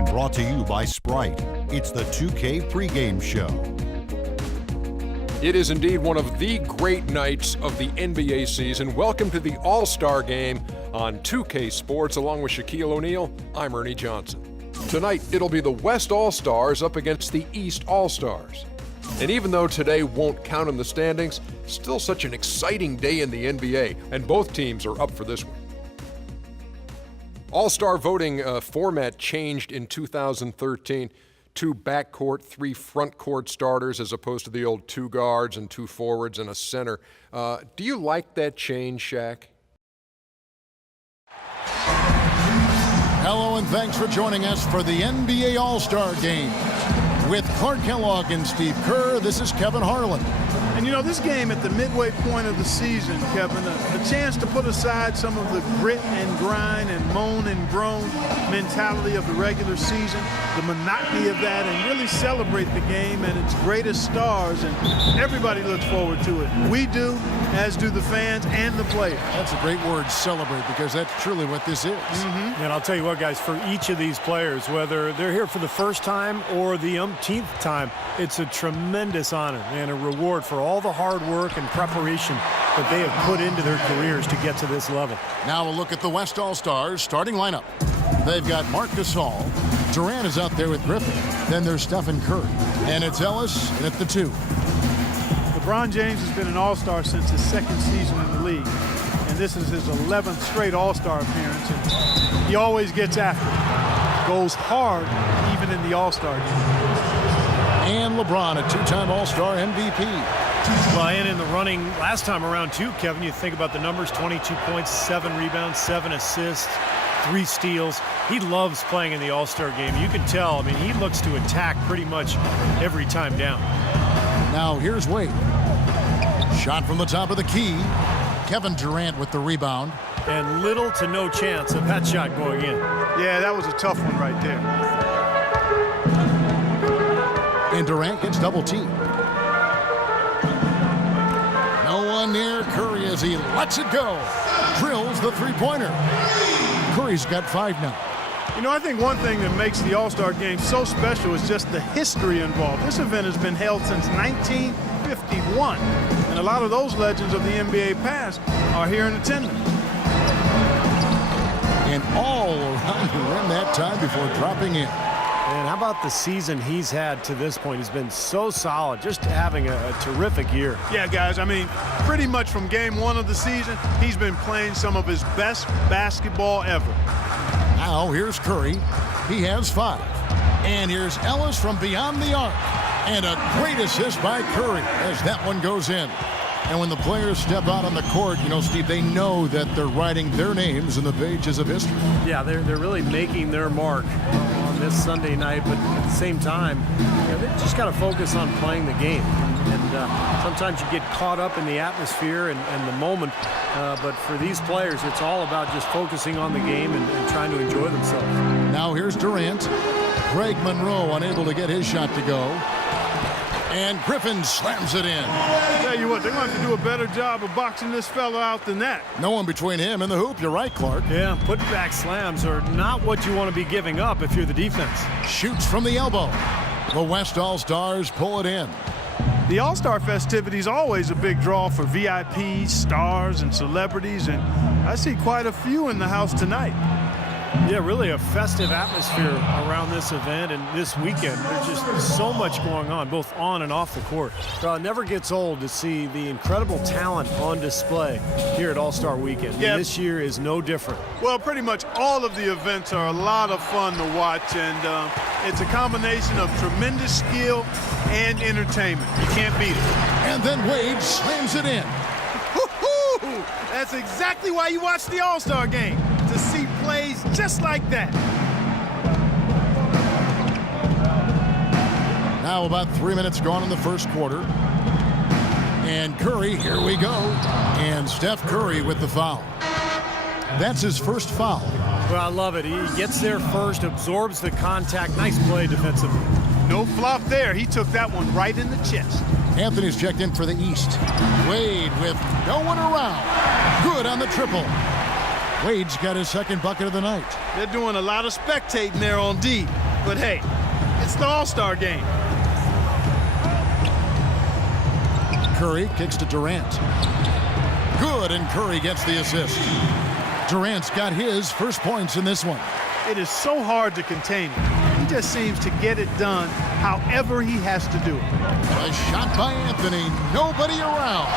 And brought to you by Sprite. It's the 2K pregame show. It is indeed one of the great nights of the NBA season. Welcome to the All-Star Game on 2K Sports. Along with Shaquille O'Neal, I'm Ernie Johnson. Tonight, it'll be the West All-Stars up against the East All-Stars. And even though today won't count in the standings, still such an exciting day in the NBA, and both teams are up for this one. All-Star voting format changed in 2013. 2 backcourt, 3 frontcourt starters as opposed to the old 2 guards and 2 forwards and a center. Do you like that change, Shaq? Hello and thanks for joining us for the NBA All-Star Game. With Clark Kellogg and Steve Kerr, this is Kevin Harlan. And you know, this game at the midway point of the season, Kevin, a chance to put aside some of the grit and grind and moan and groan mentality of the regular season, the monotony of that, and really celebrate the game and its greatest stars. And everybody looks forward to it. We do, as do the fans and the players. That's a great word, celebrate, because that's truly what this is. And I'll tell you what, guys, for each of these players, whether they're here for the first time or the umpteenth time, it's a tremendous honor and a reward for all the hard work and preparation that they have put into their careers to get to this level. Now a look at the West All-Stars starting lineup. They've got Marc Gasol. Durant is out there with Griffin. Then there's Stephen Curry. And it's Ellis and at the 2. LeBron James has been an All-Star since his 2nd season in the league. And this is his 11th straight All-Star appearance. And he always gets after it. Goes hard even in the All-Star game. And LeBron, a 2-time All-Star MVP. Well, and in the running last time around, too, Kevin, you think about the numbers, 22 points, 7 rebounds, 7 assists, 3 steals. He loves playing in the All-Star game. You can tell, I mean, he looks to attack pretty much every time down. Now here's Wade. Shot from the top of the key. Kevin Durant with the rebound. And little to no chance of that shot going in. Yeah, that was a tough one right there. And Durant gets double-teamed. No one near Curry as he lets it go. Drills the three-pointer. Curry's got 5 now. You know, I think one thing that makes the All-Star Game so special is just the history involved. This event has been held since 1951, and a lot of those legends of the NBA past are here in attendance. And all around the rim that time before dropping in. And how about the season he's had to this point? He's been so solid, just having a terrific year. Yeah, guys, I mean, pretty much from game 1 of the season, he's been playing some of his best basketball ever. Now here's Curry. He has 5. And here's Ellis from beyond the arc. And a great assist by Curry as that one goes in. And when the players step out on the court, you know, Steve, they know that they're writing their names in the pages of history. Yeah, they're really making their mark on this Sunday night, but at the same time, you know, they just got to focus on playing the game. And sometimes you get caught up in the atmosphere and the moment, but for these players, it's all about just focusing on the game and trying to enjoy themselves. Now here's Durant. Greg Monroe unable to get his shot to go. And Griffin slams it in. I'll tell you what, they're going to have to do a better job of boxing this fella out than that. No one between him and the hoop. You're right, Clark. Yeah, putback slams are not what you want to be giving up if you're the defense. Shoots from the elbow. The West All-Stars pull it in. The All-Star festivities always a big draw for VIPs, stars, and celebrities, and I see quite a few in the house tonight. Yeah, really a festive atmosphere around this event and this weekend. There's just so much going on, both on and off the court. It never gets old to see the incredible talent on display here at All-Star Weekend. Yeah. And this year is no different. Well, pretty much all of the events are a lot of fun to watch, and it's a combination of tremendous skill and entertainment. You can't beat it. And then Wade slams it in. Woo-hoo! That's exactly why you watch the All-Star Game, to see plays just like that. Now about 3 minutes gone in the first quarter. And Curry, here we go. And Steph Curry with the foul. That's his first foul. Well, I love it. He gets there first, absorbs the contact. Nice play defensively. No flop there. He took that one right in the chest. Anthony's checked in for the East. Wade with no one around. Good on the triple. Wade's got his second bucket of the night. They're doing a lot of spectating there on D. But hey, it's the All-Star game. Curry kicks to Durant. Good, and Curry gets the assist. Durant's got his first points in this one. It is so hard to contain him. He just seems to get it done however he has to do it. A shot by Anthony. Nobody around.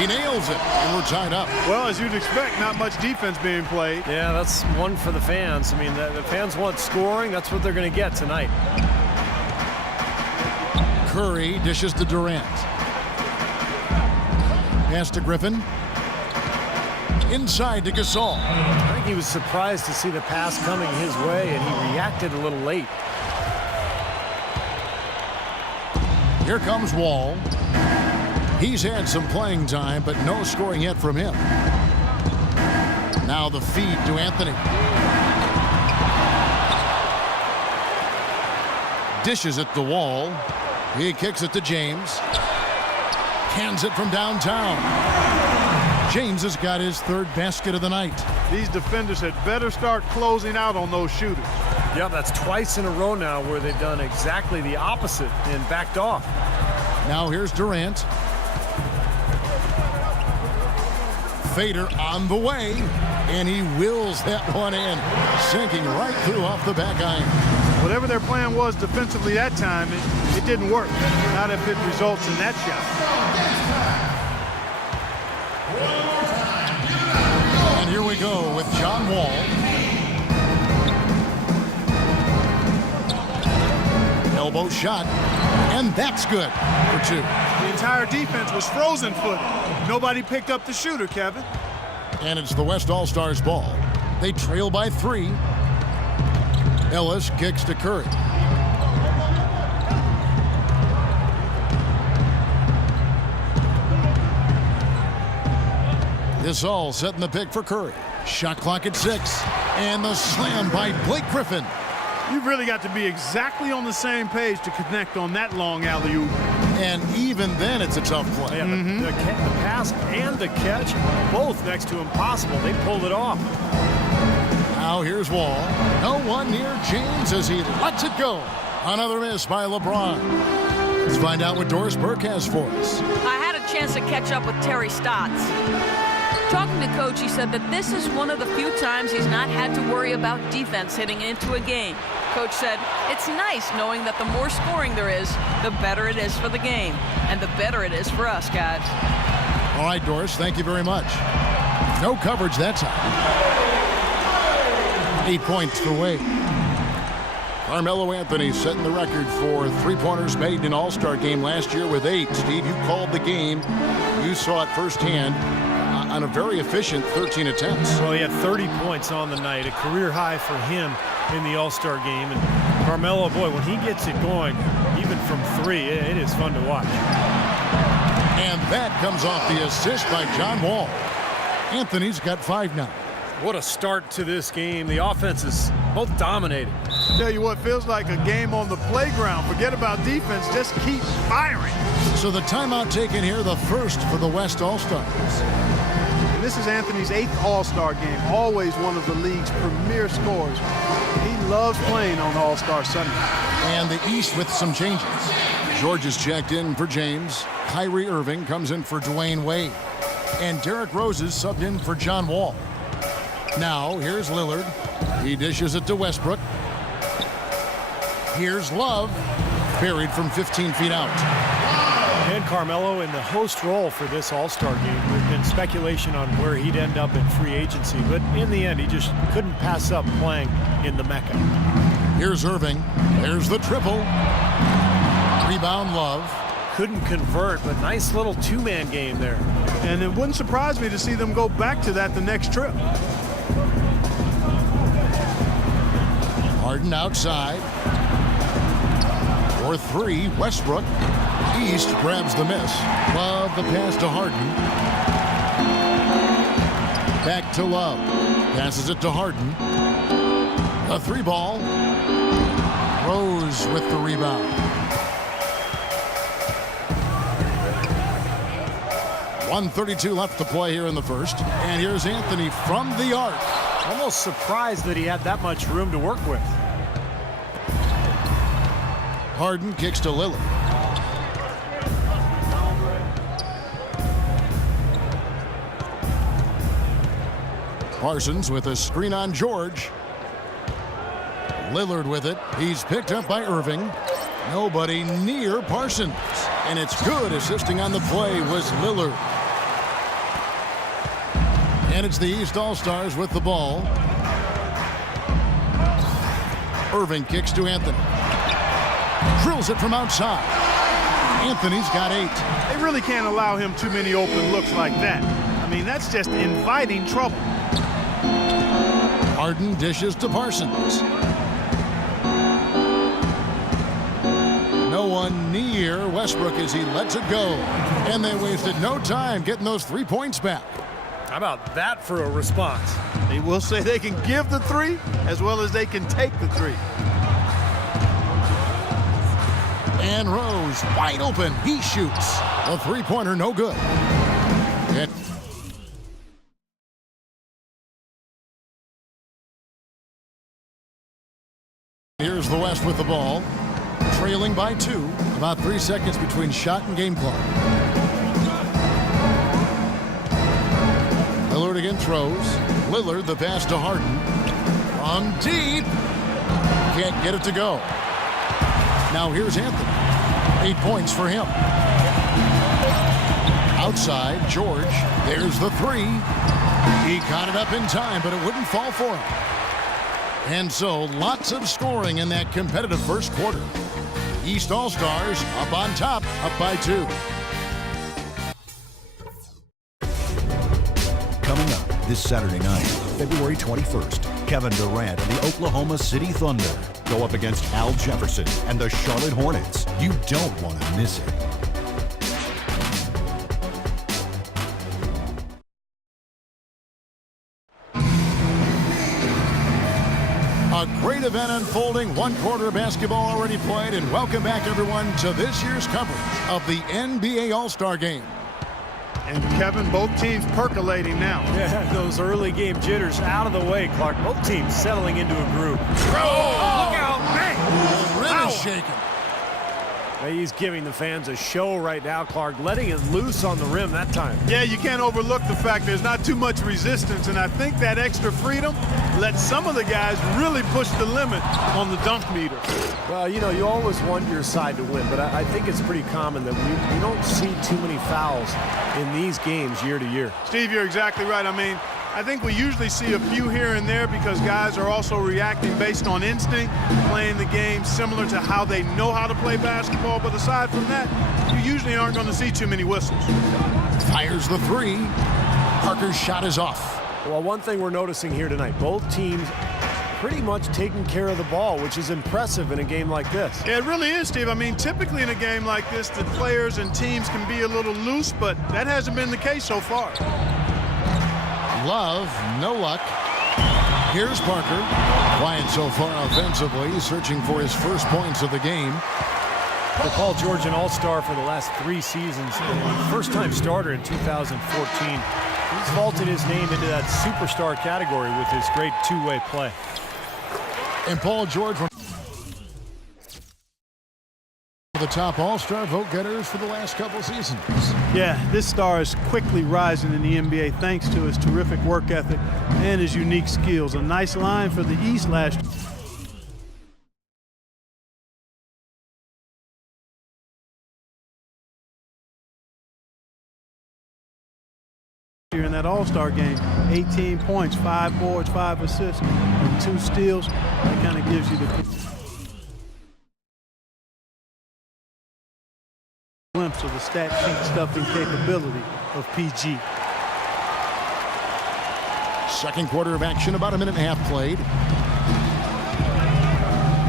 He nails it, and we're tied up. Well, as you'd expect, not much defense being played. Yeah, that's one for the fans. I mean, the fans want scoring. That's what they're going to get tonight. Curry dishes to Durant. Pass to Griffin. Inside to Gasol. I think he was surprised to see the pass coming his way, and he reacted a little late. Here comes Wall. He's had some playing time, but no scoring yet from him. Now the feed to Anthony. Dishes it to Wall. He kicks it to James. Hands it from downtown. James has got his third basket of the night. These defenders had better start closing out on those shooters. Yeah, that's twice in a row now where they've done exactly the opposite and backed off. Now here's Durant. Fader on the way, and he wills that one in, sinking right through off the back iron. Whatever their plan was defensively that time, it didn't work. Not if it results in that shot. And here we go with John Wall. Elbow shot, and that's good for two. The entire defense was frozen-footed. Nobody picked up the shooter, Kevin. And it's the West All-Stars ball. They trail by 3. Ellis kicks to Curry. This all setting the pick for Curry. Shot clock at 6. And the slam by Blake Griffin. You've really got to be exactly on the same page to connect on that long alley-oop. And even then, it's a tough play. Yeah, the pass and the catch, both next to impossible. They pulled it off. Now here's Wall. No one near James as he lets it go. Another miss by LeBron. Let's find out what Doris Burke has for us. I had a chance to catch up with Terry Stotts. Talking to Coach, he said that this is one of the few times he's not had to worry about defense hitting into a game. Coach said, it's nice knowing that the more scoring there is, the better it is for the game. And the better it is for us, guys. All right, Doris, thank you very much. No coverage that time. 8 points for Wade. Carmelo Anthony setting the record for three-pointers made in an All-Star game last year with 8. Steve, you called the game. You saw it firsthand on a very efficient 13 attempts. Well, he had 30 points on the night, a career high for him in the All-Star game. And Carmelo, boy, when he gets it going, even from 3, it is fun to watch. And that comes off the assist by John Wall. Anthony's got 5 now. What a start to this game. The offense is both dominating. Tell you what, feels like a game on the playground. Forget about defense, just keep firing. So the timeout taken here, the first for the West All-Stars. And this is Anthony's 8th All-Star game, always one of the league's premier scorers. He loves playing on All-Star Sunday. And the East with some changes. George is checked in for James. Kyrie Irving comes in for Dwayne Wade. And Derrick Rose is subbed in for John Wall. Now, here's Lillard. He dishes it to Westbrook. Here's Love. Buried from 15 feet out. And Carmelo in the host role for this All-Star game. There's been speculation on where he'd end up in free agency, but in the end, he just couldn't pass up playing in the Mecca. Here's Irving. There's the triple. Rebound, Love. Couldn't convert, but nice little two-man game there. And it wouldn't surprise me to see them go back to that the next trip. Harden outside. For 3, Westbrook. East grabs the miss. Love the pass to Harden. Back to Love. Passes it to Harden. A 3-ball. Rose with the rebound. 1:32 left to play here in the first. And here's Anthony from the arc. Almost surprised that he had that much room to work with. Harden kicks to Lillard. Parsons with a screen on George. Lillard with it. He's picked up by Irving. Nobody near Parsons. And it's good. Assisting on the play was Lillard. And it's the East All-Stars with the ball. Irving kicks to Anthony. Drills it from outside. Anthony's got 8. They really can't allow him too many open looks like that. I mean, that's just inviting trouble. Harden dishes to Parsons. No one near Westbrook as he lets it go. And they wasted no time getting those 3 points back. How about that for a response? They will say they can give the 3 as well as they can take the 3. And Rose wide open. He shoots. A 3-pointer, no good. And here's the West with the ball. Trailing by 2. About 3 seconds between shot and game clock. Lillard again throws. Lillard the pass to Harden. From deep. Can't get it to go. Now here's Anthony. 8 points for him. Outside, George. There's the 3. He caught it up in time, but it wouldn't fall for him. And so, lots of scoring in that competitive first quarter. East All-Stars up on top, up by 2. Coming up this Saturday night, February 21st, Kevin Durant and the Oklahoma City Thunder go up against Al Jefferson and the Charlotte Hornets. You don't want to miss it. A great event unfolding. 1 quarter of basketball already played, and welcome back, everyone, to this year's coverage of the NBA All-Star Game. And Kevin, both teams percolating now. Yeah, those early game jitters out of the way, Clark. Both teams settling into a groove. Oh, look out, man! The rim is shaking. He's giving the fans a show right now, Clark, letting it loose on the rim that time. Yeah, you can't overlook the fact there's not too much resistance, and I think that extra freedom lets some of the guys really push the limit on the dunk meter. Well, you know, you always want your side to win, but I think it's pretty common that we don't see too many fouls in these games year to year. Steve, you're exactly right. I mean, I think we usually see a few here and there because guys are also reacting based on instinct, playing the game similar to how they know how to play basketball. But aside from that, you usually aren't going to see too many whistles. Fires the 3. Parker's shot is off. Well, one thing we're noticing here tonight, both teams pretty much taking care of the ball, which is impressive in a game like this. Yeah, it really is, Steve. I mean, typically in a game like this, the players and teams can be a little loose, but that hasn't been the case so far. Love, no luck. Here's Parker. Quiet so far offensively, searching for his first points of the game. For Paul George, an all-star for the last 3 seasons, first-time starter in 2014. He's vaulted his name into that superstar category with his great two-way play. And Paul George, one of the top all-star vote getters for the last couple seasons. Yeah, this star is quickly rising in the NBA thanks to his terrific work ethic and his unique skills. A nice line for the East last year in that All-Star game. 18 points, 5 boards, 5 assists, and 2 steals. That kind of gives you the glimpse of the stat sheet stuffing capability of PG. Second quarter of action, about 1.5 minutes played.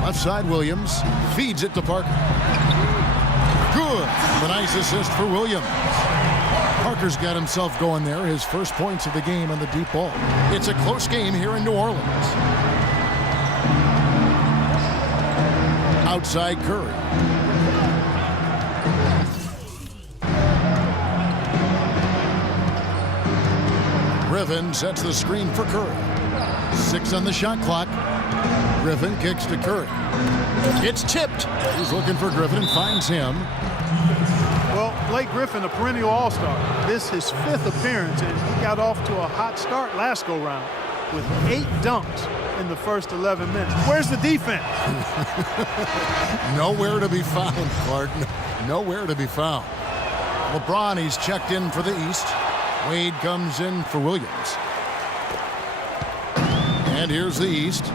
Left side, Williams feeds it to Parker. Good. A nice assist for Williams. Parker's got himself going there, his first points of the game on the deep ball. It's a close game here in New Orleans. Outside Curry. Griffin sets the screen for Curry. 6 on the shot clock. Griffin kicks to Curry. It's tipped. He's looking for Griffin and finds him. Well, Blake Griffin, a perennial all-star. This is his 5th appearance, and he got off to a hot start last go-round with 8 dunks in the first 11 minutes. Where's the defense? Nowhere to be found, Clark. Nowhere to be found. LeBron, he's checked in for the East. Wade comes in for Williams. And here's the East.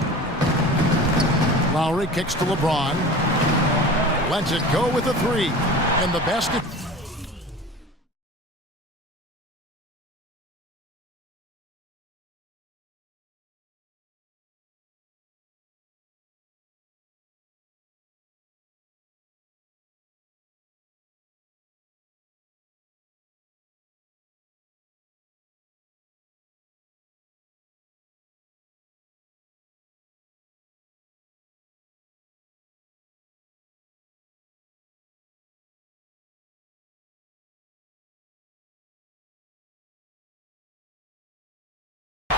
Lowry kicks to LeBron. Lets it go with a 3. And the basket.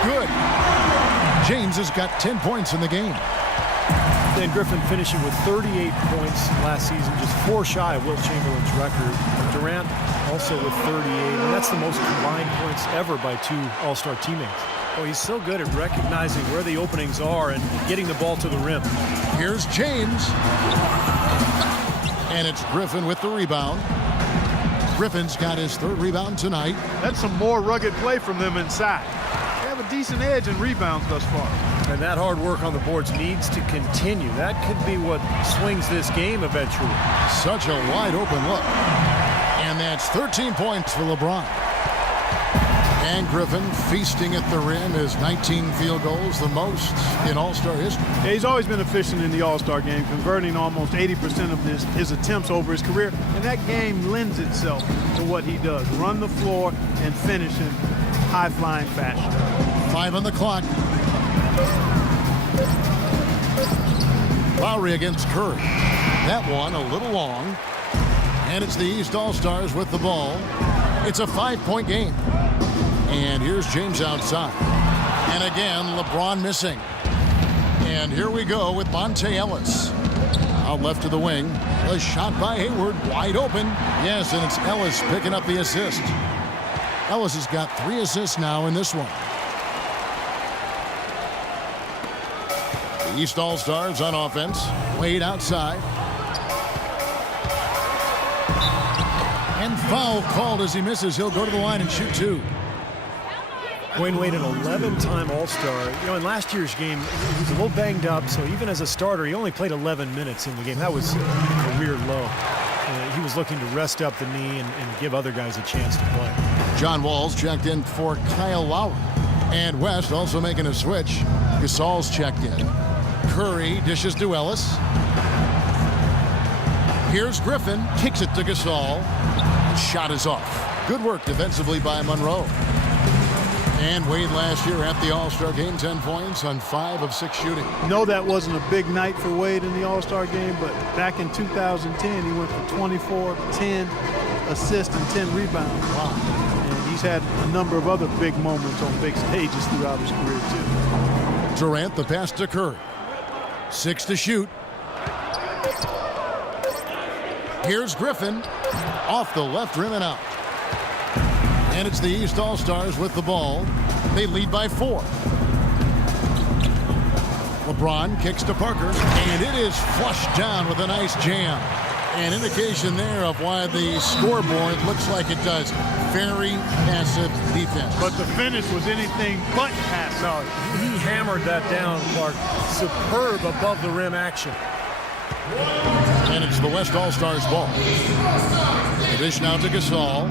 Good. James has got 10 points in the game. Dan Griffin finishing with 38 points last season, just 4 shy of Wilt Chamberlain's record. Durant also with 38, and that's the most combined points ever by 2 All-Star teammates. Oh, he's so good at recognizing where the openings are and getting the ball to the rim. Here's James. And it's Griffin with the rebound. Griffin's got his 3rd rebound tonight. That's some more rugged play from them inside. They have a decent edge in rebounds thus far. And that hard work on the boards needs to continue. That could be what swings this game eventually. Such a wide open look. And that's 13 points for LeBron. And Griffin feasting at the rim is 19 field goals, the most in All-Star history. Yeah, he's always been efficient in the All-Star game, converting almost 80% of his attempts over his career. And that game lends itself to what he does. Run the floor and finish in high-flying fashion. 5 on the clock. Lowry against Curry. That one a little long. And it's the East All-Stars with the ball. It's a 5-point game. And here's James outside. And again, LeBron missing. And here we go with Monte Ellis. Out left to the wing. A shot by Hayward, wide open. Yes, and it's Ellis picking up the assist. Ellis has got 3 assists now in this one. The East All-Stars on offense. Wade outside. And foul called as he misses. He'll go to the line and shoot 2. Wayne Wade, an 11-time All-Star. You know, in last year's game, he was a little banged up, so even as a starter, he only played 11 minutes in the game. That was a career low. He was looking to rest up the knee and give other guys a chance to play. John Wall's checked in for Kyle Lowry. And West also making a switch. Gasol's checked in. Curry dishes to Ellis. Here's Griffin, kicks it to Gasol. Shot is off. Good work defensively by Monroe. And Wade last year at the All-Star game, 10 points on 5 of 6 shooting. No, that wasn't a big night for Wade in the All-Star game, but back in 2010, he went for 24, 10 assists, and 10 rebounds. Wow. And he's had a number of other big moments on big stages throughout his career, too. Durant, the pass to Curry. 6 to shoot. Here's Griffin. Off the left rim and out. And it's the East All-Stars with the ball. They lead by 4. LeBron kicks to Parker, and it is flushed down with a nice jam. An indication there of why the scoreboard looks like it does. Very passive defense. But the finish was anything but passive. No, he hammered that down, Clark. Superb above the rim action. And it's the West All-Stars ball. The dish now to Gasol.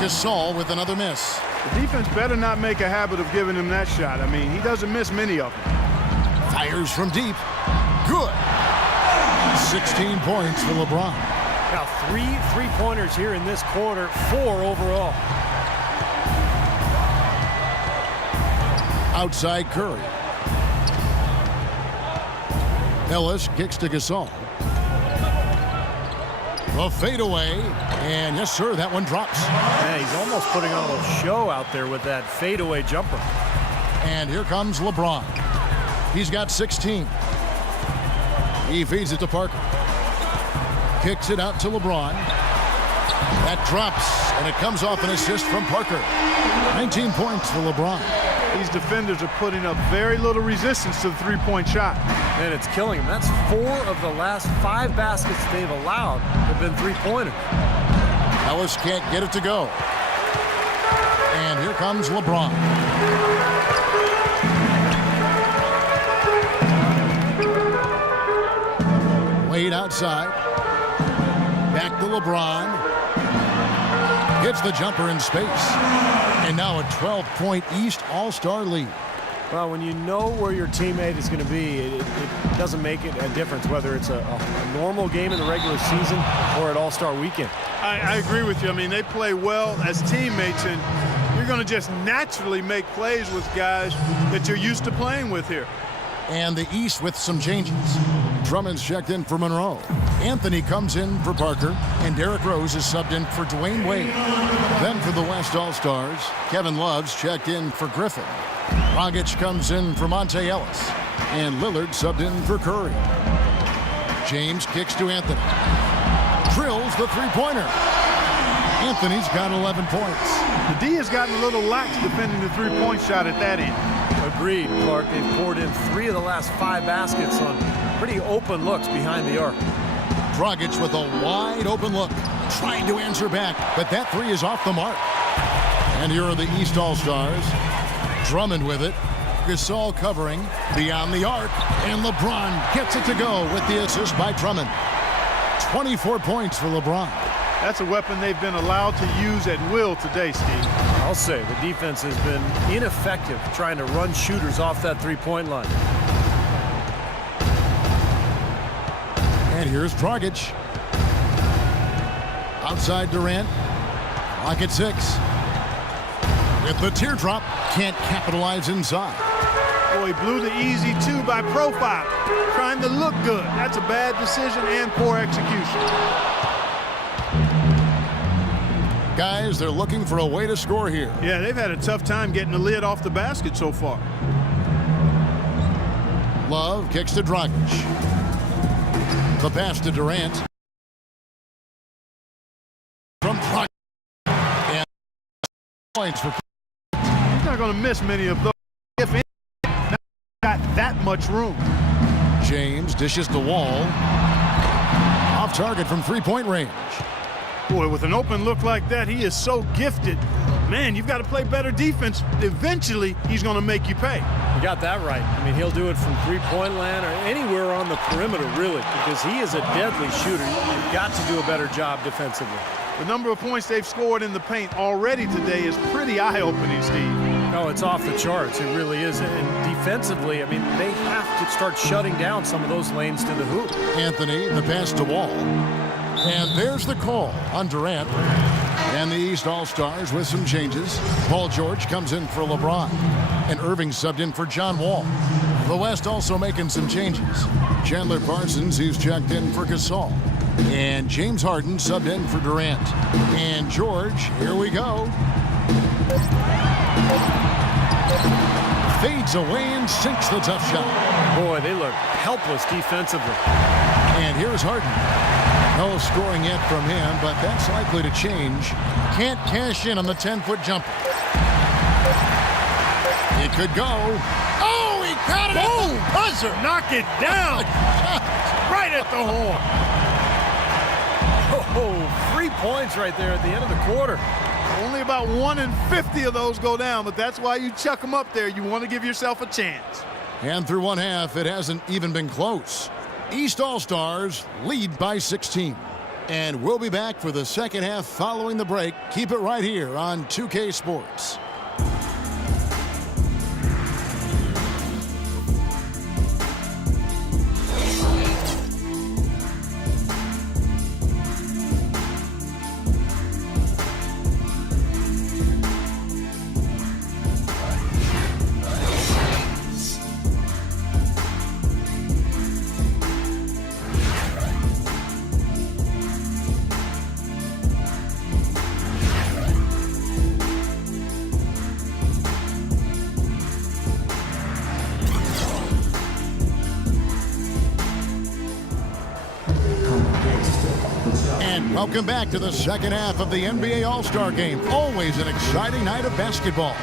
Gasol with another miss. The defense better not make a habit of giving him that shot. I mean, he doesn't miss many of them. Fires from deep. Good. 16 points for LeBron. Now 3 three-pointers here in this quarter, 4 overall. Outside Curry. Ellis kicks to Gasol. A fadeaway, and yes, sir, that one drops. Yeah, he's almost putting on a show out there with that fadeaway jumper. And here comes LeBron. He's got 16. He feeds it to Parker. Kicks it out to LeBron. That drops, and it comes off an assist from Parker. 19 points for LeBron. These defenders are putting up very little resistance to the three-point shot. And it's killing them. That's 4 of the last 5 baskets they've allowed have been three-pointers. Ellis can't get it to go. And here comes LeBron. Wade outside. Back to LeBron. Hits the jumper in space. And now a 12-point East All-Star lead. Well, when you know where your teammate is going to be, it doesn't make it a difference whether it's a normal game in the regular season or at All-Star Weekend. I agree with you. I mean, they play well as teammates, and you're going to just naturally make plays with guys that you're used to playing with here. And the East with some changes. Drummond's checked in for Monroe. Anthony comes in for Parker, and Derrick Rose is subbed in for Dwayne Wade. Then for the West All-Stars, Kevin Love's checked in for Griffin. Dragic comes in for Monte Ellis, and Lillard subbed in for Curry. James kicks to Anthony. Drills the three-pointer. Anthony's got 11 points. The D has gotten a little lax defending the three-point shot at that end. Agreed, Clark. They've poured in 3 of the last 5 baskets on pretty open looks behind the arc. Dragic with a wide open look, trying to answer back, but that 3 is off the mark. And here are the East All-Stars. Drummond with it. Gasol covering beyond the arc, and LeBron gets it to go with the assist by Drummond. 24 points for LeBron. That's a weapon they've been allowed to use at will today, Steve. I'll say the defense has been ineffective trying to run shooters off that three-point line. And here's Dragic. Outside Durant. Clock at 6. With the teardrop, can't capitalize inside. Boy, he blew the easy 2 by profile. Trying to look good. That's a bad decision and poor execution. Guys, they're looking for a way to score here. Yeah, they've had a tough time getting the lid off the basket so far. Love kicks to Dragic. The pass to Durant. From Dragic. And points for. He's not going to miss many of those. If any, not got that much room. James dishes the wall. Off target from three-point range. Boy, with an open look like that, he is so gifted. Man, you've got to play better defense. Eventually, he's going to make you pay. You got that right. I mean, he'll do it from three-point land or anywhere on the perimeter, really, because he is a deadly shooter. You've got to do a better job defensively. The number of points they've scored in the paint already today is pretty eye-opening, Steve. No, it's off the charts. It really is. And defensively, I mean, they have to start shutting down some of those lanes to the hoop. Anthony, the pass to Wall. And there's the call on Durant. And the East All-Stars with some changes. Paul George comes in for LeBron. And Irving subbed in for John Wall. The West also making some changes. Chandler Parsons, who's checked in for Gasol. And James Harden subbed in for Durant. And George, here we go. Fades away and sinks the tough shot. Boy, they look helpless defensively. And here's Harden. No scoring yet from him, but that's likely to change. Can't cash in on the 10-foot jumper. It could go. Oh, he got it at the buzzer. Knock it down. Right at the horn. Oh, 3 points right there at the end of the quarter. Only about 1 in 50 of those go down, but that's why you chuck them up there. You want to give yourself a chance. And through one half, it hasn't even been close. East All-Stars lead by 16. And we'll be back for the second half following the break. Keep it right here on 2K Sports. And welcome back to the second half of the NBA All-Star Game. Always an exciting night of basketball.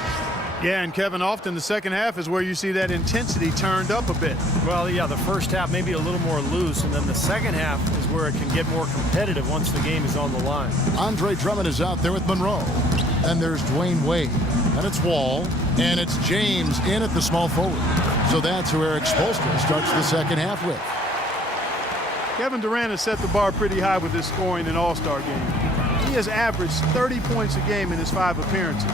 Yeah, and Kevin, often the second half is where you see that intensity turned up a bit. Well, yeah, the first half maybe a little more loose, and then the second half is where it can get more competitive once the game is on the line. Andre Drummond is out there with Monroe. And there's Dwayne Wade. And it's Wall. And it's James in at the small forward. So that's who Eric Spoelstra starts the second half with. Kevin Durant has set the bar pretty high with his scoring in All-Star game. He has averaged 30 points a game in his 5 appearances.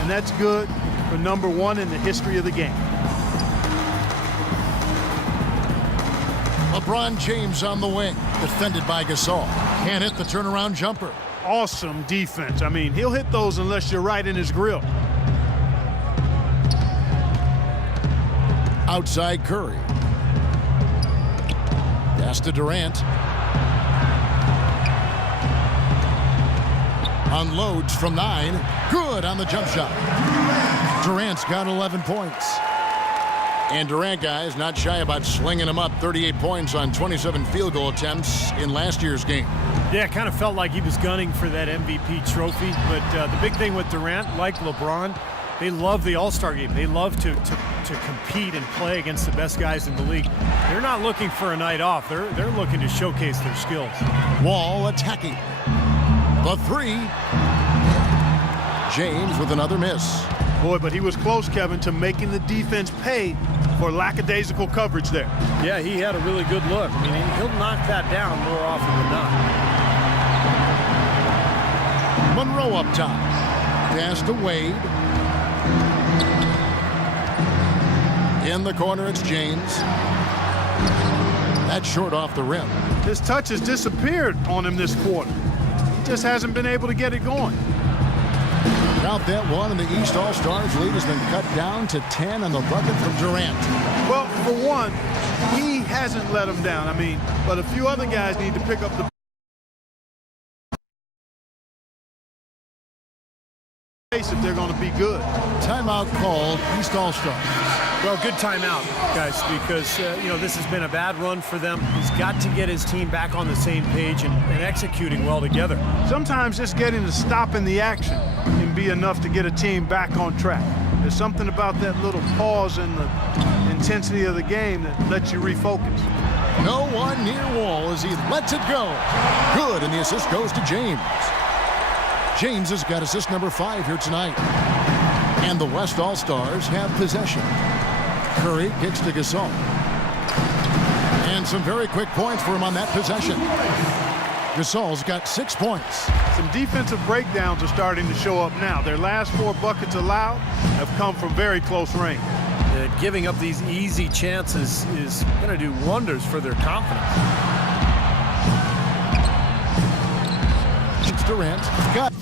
And that's good for number 1 in the history of the game. LeBron James on the wing, defended by Gasol. Can't hit the turnaround jumper. Awesome defense. I mean, he'll hit those unless you're right in his grill. Outside Curry. Pass to Durant. Unloads from 9. Good on the jump shot. Durant's got 11 points. And Durant, guys, not shy about slinging them up. 38 points on 27 field goal attempts in last year's game. Yeah, it kind of felt like he was gunning for that MVP trophy. But the big thing with Durant, like LeBron, they love the All-Star game. They love to compete and play against the best guys in the league. They're not looking for a night off. They're looking to showcase their skills. Wall attacking. The 3. James with another miss. Boy, but he was close, Kevin, to making the defense pay for lackadaisical coverage there. Yeah, he had a really good look. I mean, he'll knock that down more often than not. Monroe up top. Pass to Wade. In the corner, it's James. That's short off the rim. His touch has disappeared on him this quarter. He just hasn't been able to get it going. Without that one, and the East All-Stars lead has been cut down to 10 on the bucket from Durant. Well, for one, he hasn't let him down. I mean, but a few other guys need to pick up the pace if they're going to be good. Timeout called, East All-Stars. Well, good timeout, guys, because, this has been a bad run for them. He's got to get his team back on the same page and executing well together. Sometimes just getting to stop in the action can be enough to get a team back on track. There's something about that little pause in the intensity of the game that lets you refocus. No one near Wall as he lets it go. Good, and the assist goes to James. James has got assist number 5 here tonight. And the West All-Stars have possession. Curry kicks to Gasol. And some very quick points for him on that possession. Gasol's got 6 points. Some defensive breakdowns are starting to show up now. Their last 4 buckets allowed have come from very close range. Giving up these easy chances is going to do wonders for their confidence. It's Durant. Got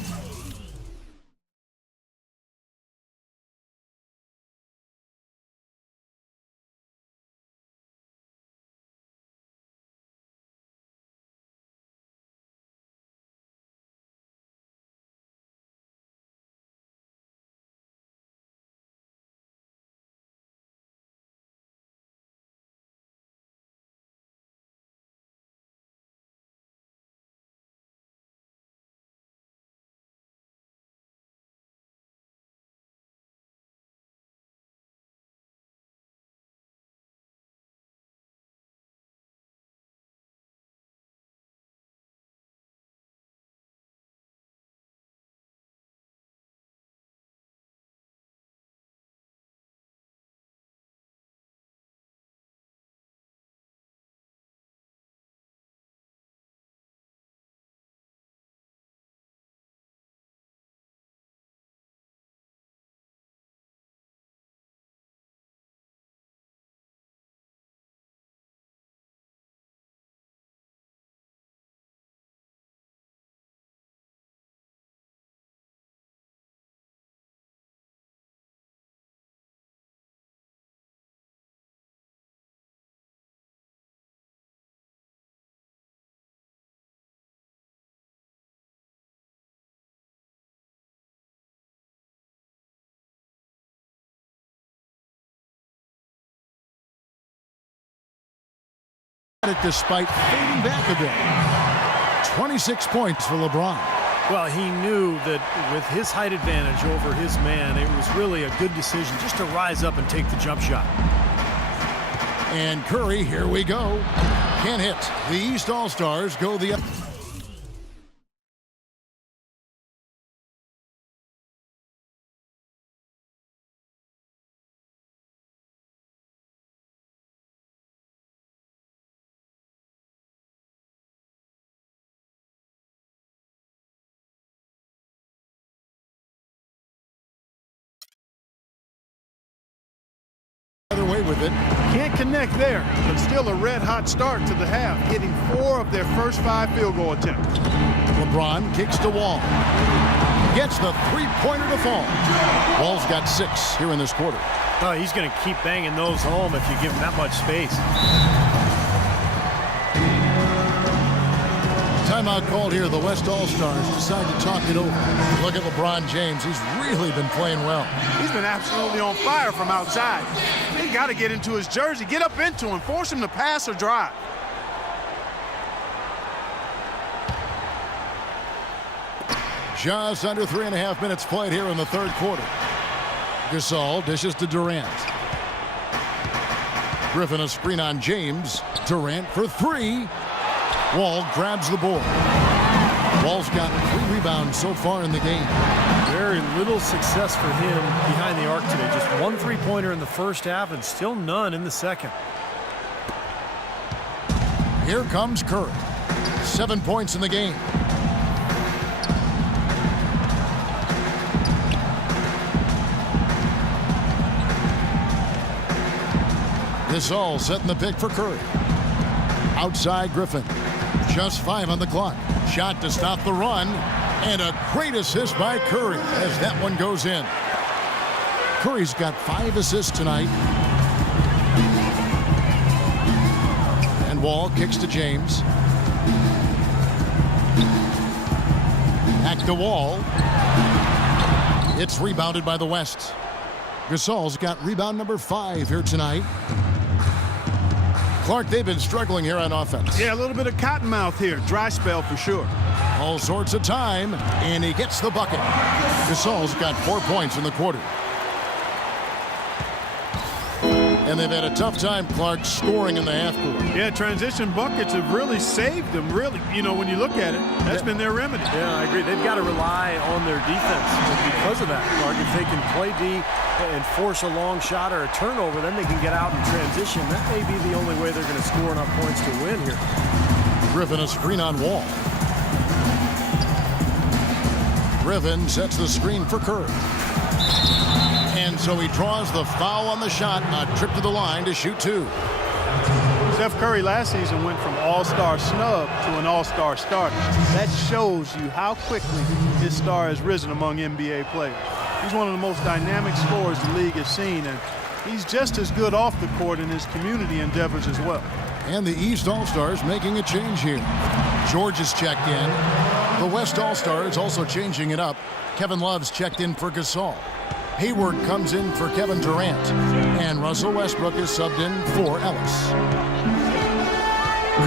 it despite fading back a bit. 26 points for LeBron. Well, he knew that with his height advantage over his man, it was really a good decision just to rise up and take the jump shot. And Curry, here we go. Can't hit. The East All-Stars go the other way with it. Can't connect there, but still a red-hot start to the half, hitting 4 of their first 5 field goal attempts. LeBron kicks to Wall. Gets the three-pointer to fall. Wall's got 6 here in this quarter. Oh, he's going to keep banging those home if you give him that much space. Timeout called here. The West All-Stars decide to talk it over. Look at LeBron James. He's really been playing well. He's been absolutely on fire from outside. He got to get into his jersey, get up into him, force him to pass or drive. Just under 3.5 minutes played here in the third quarter. Gasol dishes to Durant. Griffin a screen on James. Durant for 3. Wall grabs the board. Wall's got 3 rebounds so far in the game. Very little success for him behind the arc today. Just 1 3-pointer in the first half and still none in the second. Here comes Curry. 7 points in the game. Gasol setting the pick for Curry. Outside Griffin. Just 5 on the clock. Shot to stop the run. And a great assist by Curry as that one goes in. Curry's got 5 assists tonight. And Wall kicks to James. Back to Wall. It's rebounded by the West. Gasol's got rebound number 5 here tonight. Clark, they've been struggling here on offense. Yeah, a little bit of cottonmouth here. Dry spell for sure. All sorts of time, and he gets the bucket. Gasol's got 4 points in the quarter. And they've had a tough time, Clark, scoring in the half court. Yeah, transition buckets have really saved them, really. You know, when you look at it, that's been their remedy. Yeah, I agree. They've got to rely on their defense because of that, Clark. If they can play D and force a long shot or a turnover, then they can get out and transition. That may be the only way they're going to score enough points to win here. Griffin a screen on Wall. Griffin sets the screen for Curry. And so he draws the foul on the shot. A trip to the line to shoot 2. Steph Curry last season went from all-star snub to an all-star starter. That shows you how quickly his star has risen among NBA players. He's one of the most dynamic scorers the league has seen, and he's just as good off the court in his community endeavors as well. And the East All-Stars making a change here. George is checked in. The West All-Stars also changing it up. Kevin Love's checked in for Gasol. Hayward comes in for Kevin Durant. And Russell Westbrook is subbed in for Ellis.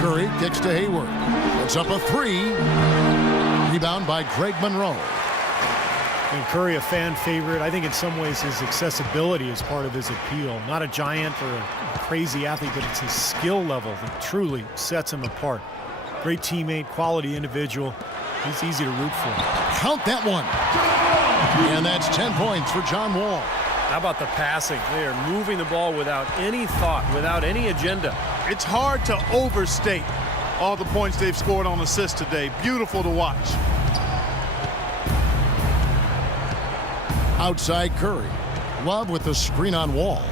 Curry kicks to Hayward. Puts up a 3. Rebound by Greg Monroe. And Curry, a fan favorite. I think in some ways his accessibility is part of his appeal. Not a giant or a crazy athlete, but it's his skill level that truly sets him apart. Great teammate, quality individual. He's easy to root for. Count that one. And that's 10 points for John Wall. How about the passing? They are moving the ball without any thought, without any agenda. It's hard to overstate all the points they've scored on assists today. Beautiful to watch. Outside Curry. Love with the screen on Wall.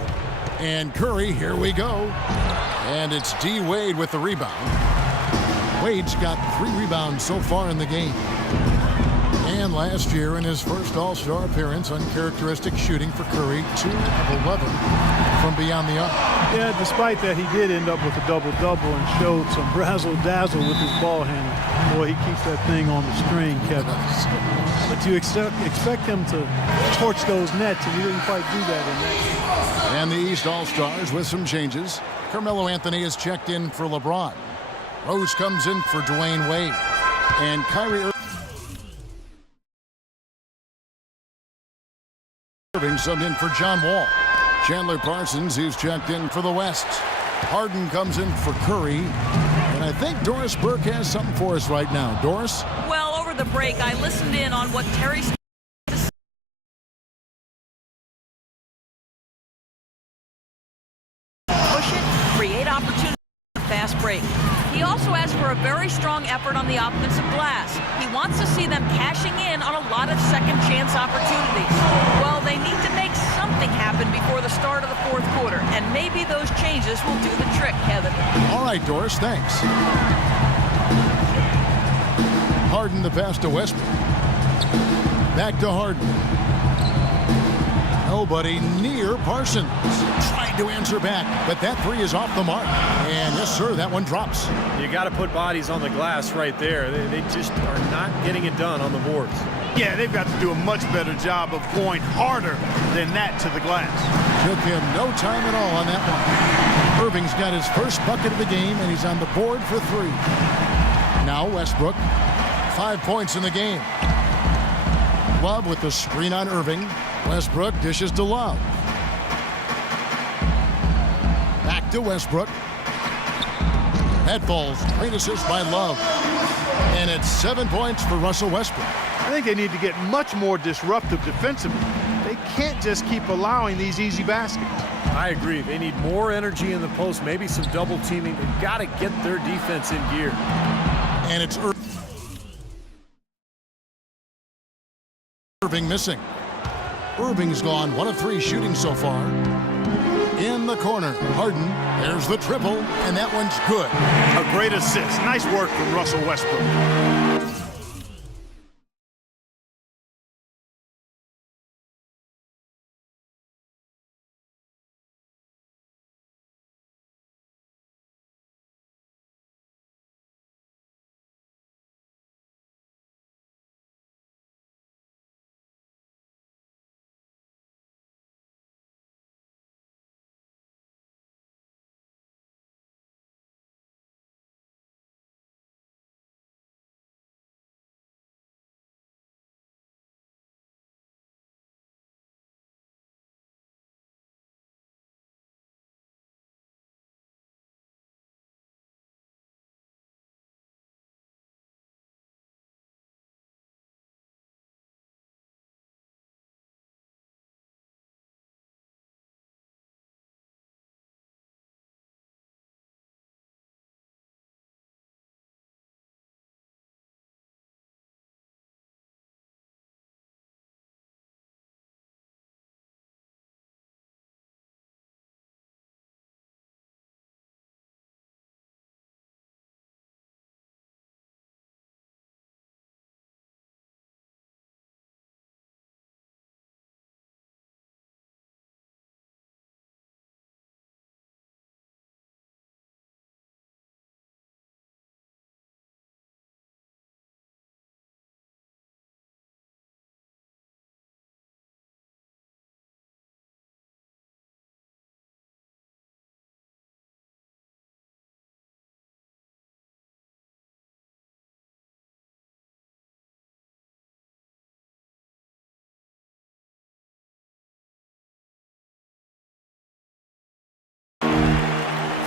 And Curry, here we go. And it's D. Wade with the rebound. Wade's got 3 rebounds so far in the game. And last year in his first All-Star appearance, uncharacteristic shooting for Curry, 2 of 11 from beyond the arc. Yeah, despite that, he did end up with a double-double and showed some razzle-dazzle with his ball handling. Boy, he keeps that thing on the string, Kevin. But you expect him to torch those nets, and he didn't quite do that in that game. And the East All-Stars with some changes. Carmelo Anthony is checked in for LeBron. Rose comes in for Dwayne Wade. And Kyrie Irving subbed in for John Wall. Chandler Parsons, he's checked in for the West. Harden comes in for Curry. And I think Doris Burke has something for us right now. Doris? Well, over the break, I listened in on what Terry push it, create opportunity, fast break. He also asked for a very strong effort on the offensive glass. He wants to see them cashing in on a lot of second chance opportunities. Well, they need to make something happen before the start of the fourth quarter, and maybe those changes will do the trick, Kevin. All right, Doris, thanks. Harden the pass to Westbrook. Back to Harden. Nobody near Parsons. Tried to answer back, but that three is off the mark. And yes, sir, that one drops. You got to put bodies on the glass right there. They just are not getting it done on the boards. Yeah, they've got to do a much better job of going harder than that to the glass. Took him no time at all on that one. Irving's got his first bucket of the game, and he's on the board for three. Now Westbrook, 5 points in the game. Love with the screen on Irving. Westbrook dishes to Love. Back to Westbrook. That falls. Great assist by Love. And it's 7 points for Russell Westbrook. I think they need to get much more disruptive defensively. They can't just keep allowing these easy baskets. I agree. They need more energy in the post, maybe some double teaming. They've got to get their defense in gear. And it's Irving missing. Irving's gone 1 of 3 shooting so far. In the corner, Harden, there's the triple, and that one's good. A great assist. Nice work from Russell Westbrook.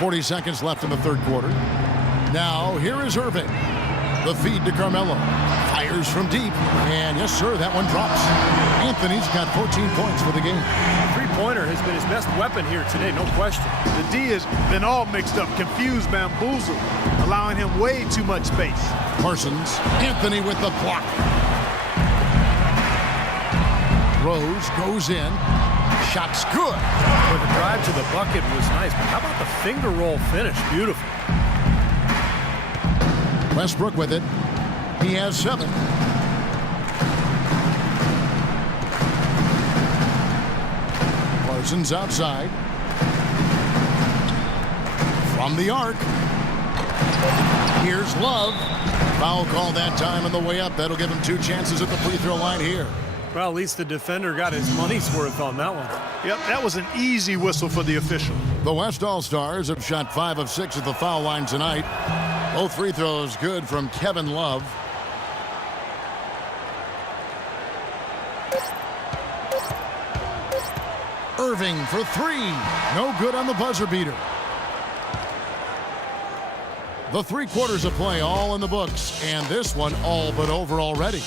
.40 seconds left in the third quarter. Now, here is Irving. The feed to Carmelo. Fires from deep. And yes, sir, that one drops. Anthony's got 14 points for the game. Three-pointer has been his best weapon here today, no question. The D has been all mixed up, confused, bamboozled, allowing him way too much space. Parsons. Anthony with the block. Rose goes in. Shot's good. But the drive to the bucket was nice. But how about the finger roll finish? Beautiful. Westbrook with it. He has 7. Parsons outside. From the arc. Here's Love. Foul call that time on the way up. That'll give him 2 chances at the free throw line here. Well, at least the defender got his money's worth on that one. Yep, that was an easy whistle for the official. The West All-Stars have shot 5 of 6 at the foul line tonight. Both free throws good from Kevin Love. Irving for three. No good on the buzzer beater. The 3 quarters of play all in the books, and this one all but over already.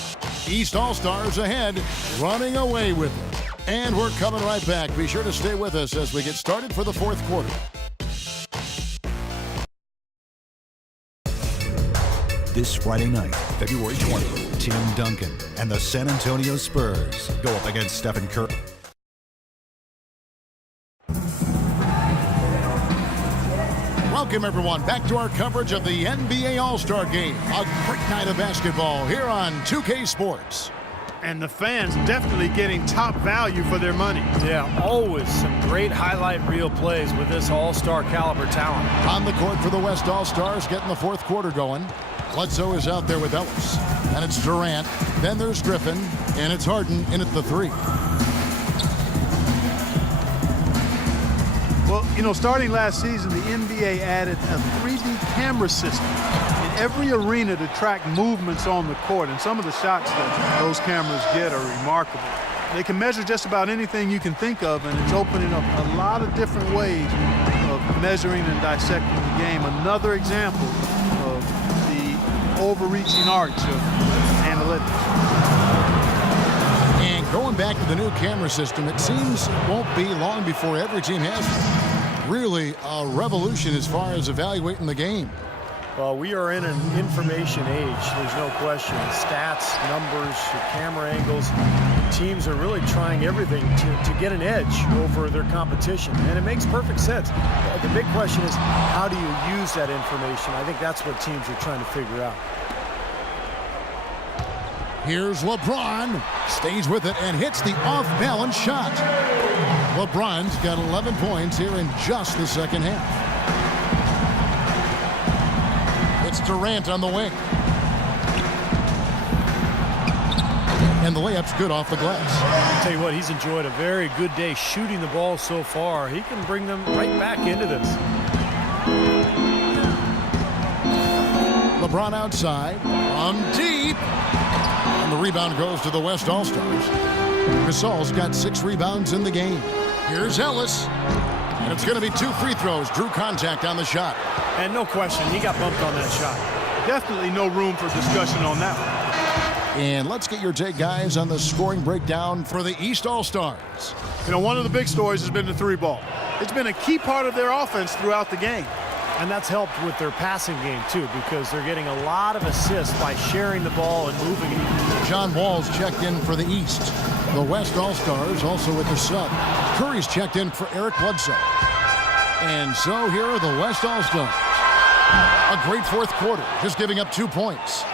East All-Stars ahead, running away with it. And we're coming right back. Be sure to stay with us as we get started for the 4th quarter. This Friday night, February 20th, Tim Duncan and the San Antonio Spurs go up against Stephen Curry. Welcome, everyone, back to our coverage of the NBA All-Star Game. A great night of basketball here on 2K Sports. And the fans definitely getting top value for their money. Yeah, always some great highlight reel plays with this all-star caliber talent. On the court for the West All-Stars, getting the 4th quarter going. Bledsoe is out there with Ellis. And it's Durant. Then there's Griffin. And it's Harden in at the 3. Well, you know, starting last season, the NBA added a 3D camera system in every arena to track movements on the court. And some of the shots that those cameras get are remarkable. They can measure just about anything you can think of, and it's opening up a lot of different ways of measuring and dissecting the game. Another example of the overreaching arch of analytics. And going back to the new camera system, it seems it won't be long before every team has one. Really a revolution as far as evaluating the game. Well, we are in an information age, there's no question. Stats, numbers, camera angles. Teams are really trying everything to get an edge over their competition, and it makes perfect sense. The big question is, how do you use that information? I think that's what teams are trying to figure out. Here's LeBron, stays with it and hits the off-balance shot. LeBron's got 11 points here in just the second half. It's Durant on the wing. And the layup's good off the glass. I'll tell you what, he's enjoyed a very good day shooting the ball so far. He can bring them right back into this. LeBron outside, from deep. And the rebound goes to the West All-Stars. Gasol's got 6 rebounds in the game. Here's Ellis. And it's going to be 2 free throws. Drew contact on the shot. And no question, he got bumped on that shot. Definitely no room for discussion on that one. And let's get your take, guys, on the scoring breakdown for the East All-Stars. You know, one of the big stories has been the 3-ball. It's been a key part of their offense throughout the game. And that's helped with their passing game, too, because they're getting a lot of assists by sharing the ball and moving it. John Wall's checked in for the East. The West All-Stars also with the sub. Curry's checked in for Eric Bledsoe. And so here are the West All-Stars. A great 4th quarter, just giving up 2 points.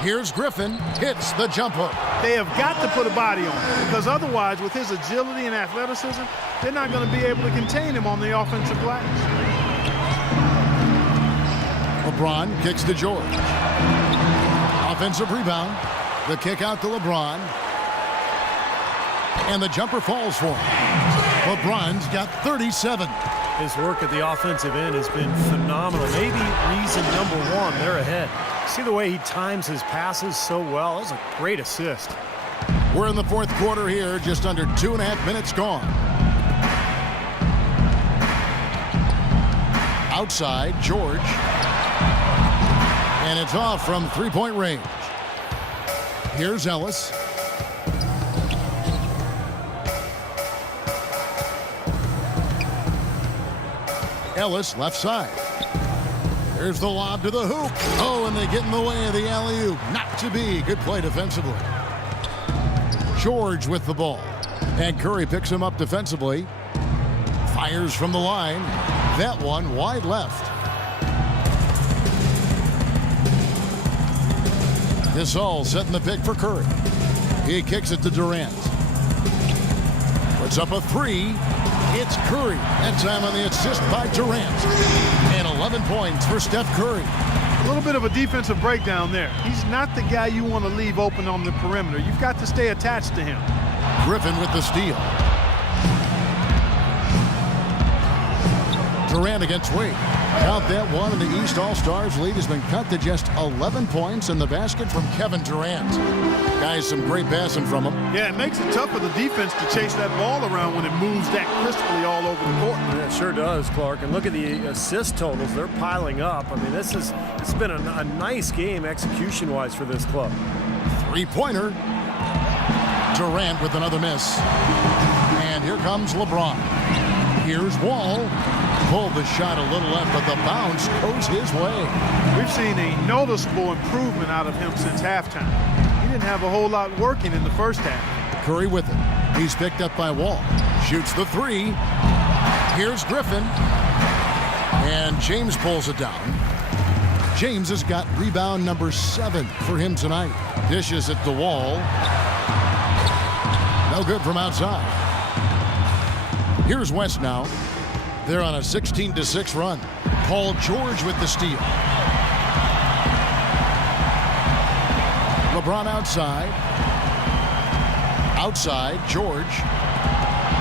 Here's Griffin, hits the jumper. They have got to put a body on him, because otherwise, with his agility and athleticism, they're not going to be able to contain him on the offensive glass. LeBron kicks to George. Offensive rebound. The kick out to LeBron. And the jumper falls for him. LeBron's got 37. His work at the offensive end has been phenomenal. Maybe reason number 1, they're ahead. See the way he times his passes so well? That's a great assist. We're in the 4th quarter here, just under 2.5 minutes gone. Outside, George. And it's off from 3-point range. Here's Ellis. Ellis, left side. There's the lob to the hoop. Oh, and they get in the way of the alley-oop. Not to be. Good play defensively. George with the ball. And Curry picks him up defensively. Fires from the line. That one wide left. Gasol setting the pick for Curry. He kicks it to Durant. Puts up a 3. It's Curry. That time on the assist by Durant. And 11 points for Steph Curry. A little bit of a defensive breakdown there. He's not the guy you want to leave open on the perimeter. You've got to stay attached to him. Griffin with the steal. Durant against Wade. Count that one, and the East All-Stars lead has been cut to just 11 points in the basket from Kevin Durant. Guys, some great passing from him. Yeah, it makes it tough for the defense to chase that ball around when it moves that crisply all over the court. Yeah, it sure does, Clark. And look at the assist totals. They're piling up. I mean, it's been a nice game execution-wise for this club. Three-pointer. Durant with another miss. And here comes LeBron. Here's Wall. Pulled the shot a little left, but the bounce goes his way. We've seen a noticeable improvement out of him since halftime. He didn't have a whole lot working in the first half. Curry with it. He's picked up by Wall. Shoots the three. Here's Griffin. And James pulls it down. James has got rebound number 7 for him tonight. Dishes at the Wall. No good from outside. Here's West now. They're on a 16-6 run. Paul George with the steal. LeBron outside. Outside, George.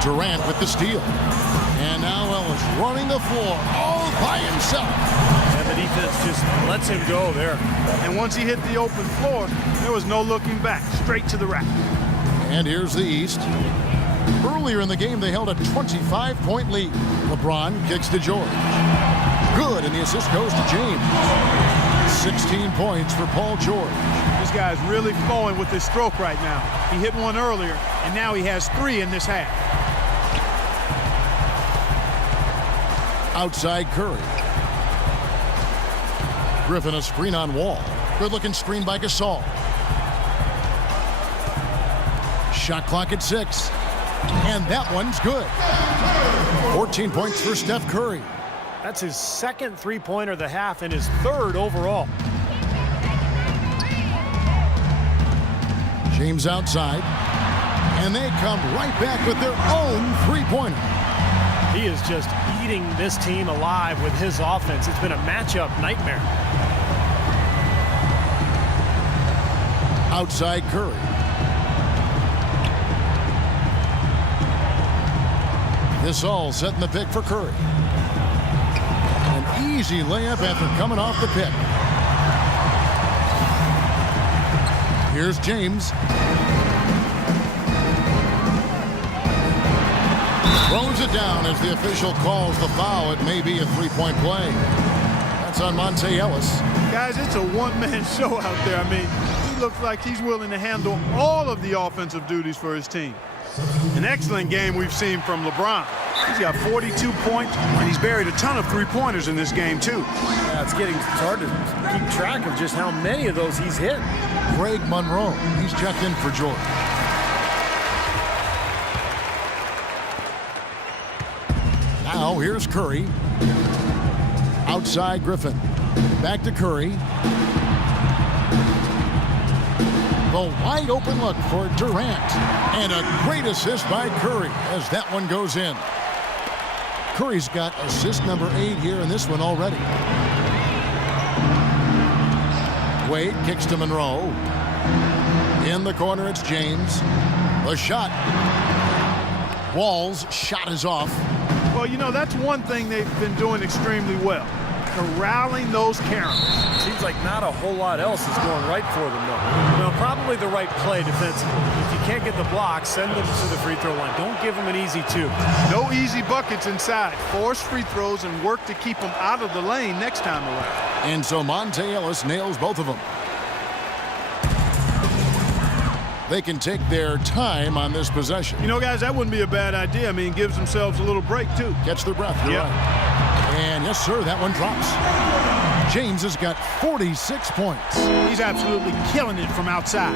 Durant with the steal. And now Ellis running the floor all by himself. And the defense just lets him go there. And once he hit the open floor, there was no looking back. Straight to the rack. And here's the East. Earlier in the game, they held a 25-point lead. LeBron kicks to George. Good, and the assist goes to James. 16 points for Paul George. This guy's really flowing with his stroke right now. He hit one earlier, and now he has 3 in this half. Outside Curry. Griffin a screen on Wall. Good-looking screen by Gasol. Shot clock at 6. And that one's good. 14 points for Steph Curry. That's his second three-pointer of the half and his third overall. James outside. And they come right back with their own three-pointer. He is just eating this team alive with his offense. It's been a matchup nightmare. Outside Curry. This all setting the pick for Curry. An easy layup after coming off the pick. Here's James. Throws it down as the official calls the foul. It may be a three-point play. That's on Monte Ellis. Guys, it's a one-man show out there. I mean, he looks like he's willing to handle all of the offensive duties for his team. An excellent game we've seen from LeBron. He's got 42 points, and he's buried a ton of three-pointers in this game, too. Yeah, it's hard to keep track of just how many of those he's hit. Greg Monroe, he's checked in for George. Now here's Curry. Outside Griffin. Back to Curry. The wide open look for Durant. And a great assist by Curry as that one goes in. Curry's got assist number 8 here in this one already. Wade kicks to Monroe. In the corner, it's James. The shot. Wall's shot is off. Well, you know, that's one thing they've been doing extremely well. Corralling those Karens. Seems like not a whole lot else is going right for them, though. Well, probably the right play defensively. If you can't get the block, send them to the free throw line. Don't give them an easy 2. No easy buckets inside. Force free throws and work to keep them out of the lane next time around. And so Monte Ellis nails both of them. They can take their time on this possession. You know, guys, that wouldn't be a bad idea. I mean, it gives themselves a little break, too. Catch their breath. You're right. And yes, sir, that one drops. James has got 46 points. He's absolutely killing it from outside.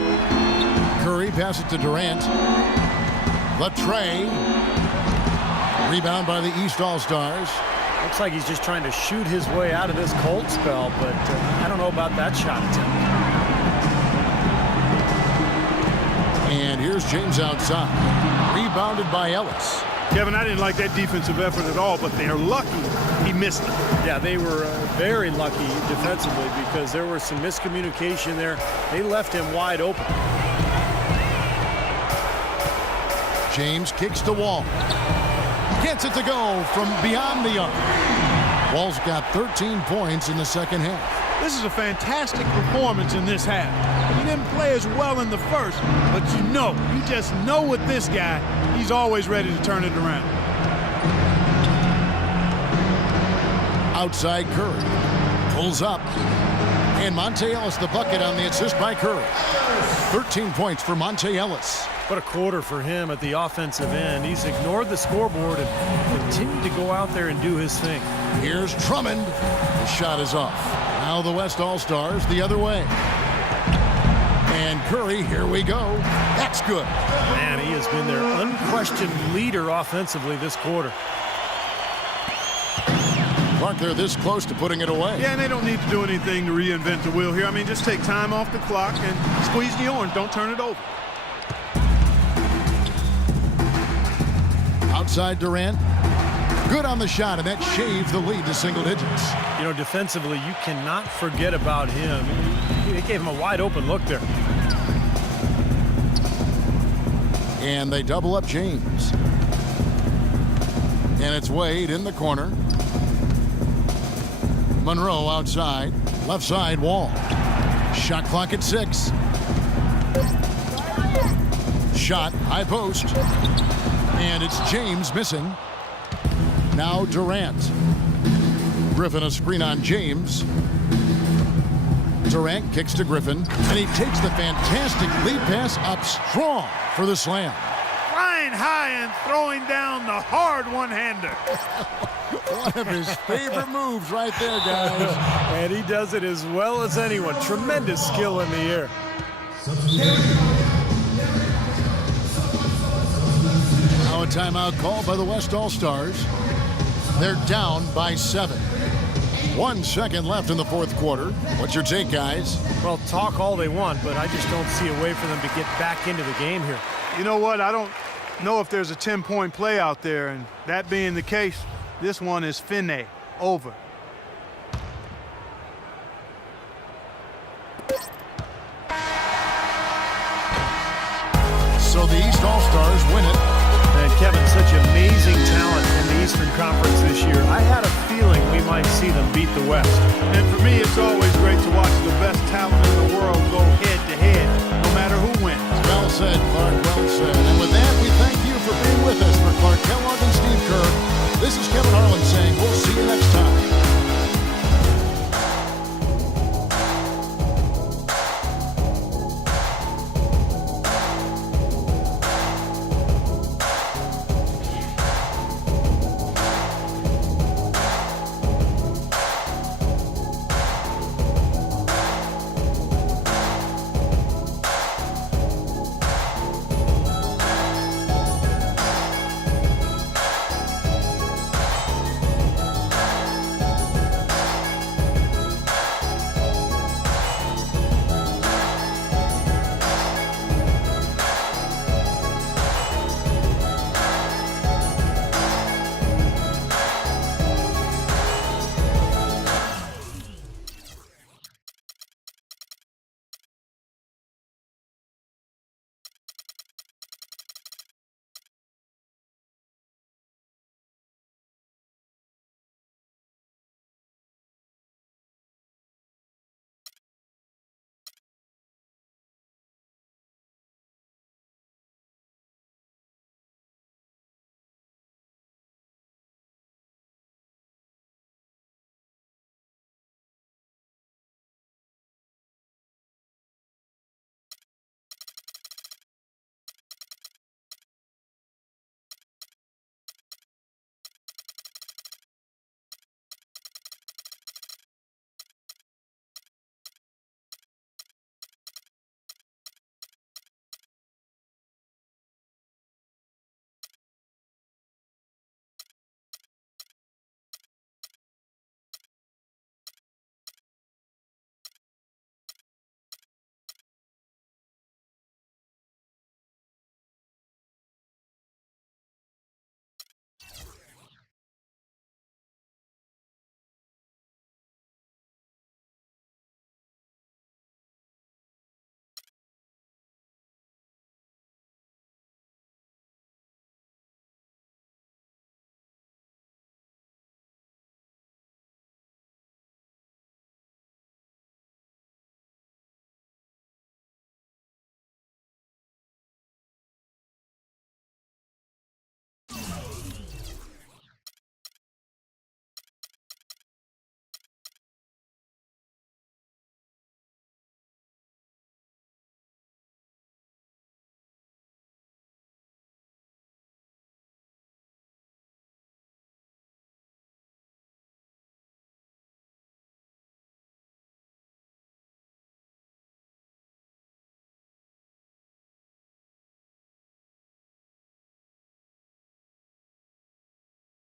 Curry passes it to Durant. The tray. Rebound by the East All-Stars. Looks like he's just trying to shoot his way out of this cold spell, but I don't know about that shot attempt. And here's James outside. Rebounded by Ellis. Kevin, I didn't like that defensive effort at all, but they're lucky he missed it. Yeah, they were very lucky defensively because there was some miscommunication there. They left him wide open. James kicks the Wall. Gets it to go from beyond the arc. Wall's got 13 points in the second half. This is a fantastic performance in this half. He didn't play as well in the first, but you just know with this guy, he's always ready to turn it around. Outside Curry. Pulls up. And Monte Ellis the bucket on the assist by Curry. 13 points for Monte Ellis. What a quarter for him at the offensive end. He's ignored the scoreboard and continued to go out there and do his thing. Here's Drummond. The shot is off. Now the West All-Stars the other way. And Curry, here we go. That's good. Man, he has been their unquestioned leader offensively this quarter. Clark, they're this close to putting it away. Yeah, and they don't need to do anything to reinvent the wheel here. I mean, just take time off the clock and squeeze the orange. Don't turn it over. Outside Durant. Good on the shot, and that shaved the lead to single digits. You know, defensively, you cannot forget about him. They gave him a wide open look there. And they double up James. And it's Wade in the corner. Monroe outside. Left side, Wall. Shot clock at 6. Shot, high post. And it's James missing. Now Durant. Griffin a screen on James. Durant kicks to Griffin. And he takes the fantastic lead pass up strong for the slam. Flying high and throwing down the hard one-hander. One of his favorite moves right there, guys. And he does it as well as anyone. Tremendous skill in the air. Now a timeout called by the West All-Stars. They're down by 7. 1 second left in the fourth quarter. What's your take, guys? Well, talk all they want, but I just don't see a way for them to get back into the game here. You know what? I don't know if there's a 10-point play out there, and that being the case, this one is fine, over. So the East All-Stars win it. And Kevin, such amazing talent in the Eastern Conference this year. I had a feeling we might see them beat the West. And for me, it's always great to watch the best talent in the world go head-to-head.